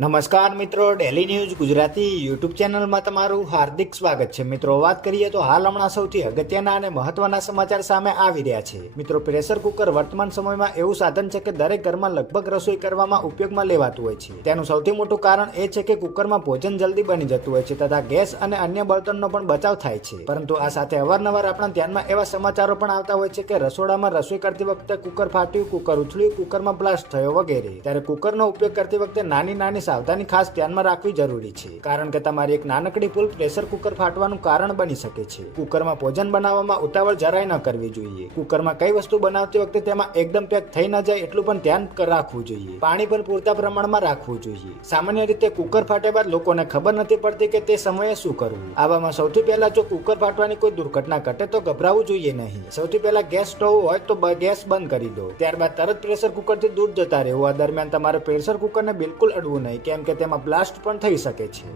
નમસ્કાર મિત્રો, daily news Gujarati YouTube ચેનલમાં તમારું હાર્દિક સ્વાગત છે. મિત્રો, વાત કરીએ તો હાલ હમણાં સૌથી અગત્યના અને મહત્વના સમાચાર સામે આવી રહ્યા છે. મિત્રો, પ્રેશર કુકર વર્તમાન સમયમાં એવું સાધન છે કે દરેક ઘરમાં લગભગ રસોઈ કરવામાં ઉપયોગમાં લેવાતું હોય છે. તેનું સૌથી મોટું કારણ એ છે કે કુકરમાં ભોજન જલ્દી બની જતું હોય છે તથા ગેસ અને અન્ય બળતણનો પણ બચાવ થાય છે. પરંતુ આ સાથે અવારનવાર આપણા ધ્યાનમાં એવા સમાચારો પણ આવતા હોય છે કે રસોડામાં રસોઈ કરતી વખતે કુકર ફાટ્યું, કુકર ઉછળ્યું, કુકરમાં બ્લાસ્ટ થયો વગેરે. ત્યારે કુકરનો ઉપયોગ કરતી વખતે નાની સાવધાની ખાસ ધ્યાનમાં રાખવી જરૂરી છે, કારણ કે તમારી એક નાનકડી ભૂલ પ્રેશર કુકર ફાટવાનું કારણ બની શકે છે. કુકરમાં ભોજન બનાવવામાં ઉતાવળ જરાય ન કરવી જોઈએ. કુકરમાં કઈ વસ્તુ બનાવતી વખતે તેમાં એકદમ પેક થઈ ન જાય એટલું પણ ધ્યાન રાખવું જોઈએ. પાણી પણ પૂરતા પ્રમાણમાં રાખવું જોઈએ. સામાન્ય રીતે કુકર ફાટ્યા બાદ લોકોને ખબર નથી પડતી કે તે સમયે શું કરવું. આવામાં સૌથી પહેલા જો કુકર ફાટવાની કોઈ દુર્ઘટના ઘટે તો ગભરાવું જોઈએ નહીં. સૌથી પહેલા ગેસ સ્ટોવ હોય તો ગેસ બંધ કરી દો. ત્યારબાદ તરત પ્રેશર કુકરથી દૂર જતા રહેવું. આ દરમિયાન તમારે પ્રેશર કુકરને બિલકુલ અડવું નહીં, કેમ કે તેમાં બ્લાસ્ટ પણ થઈ શકે છે.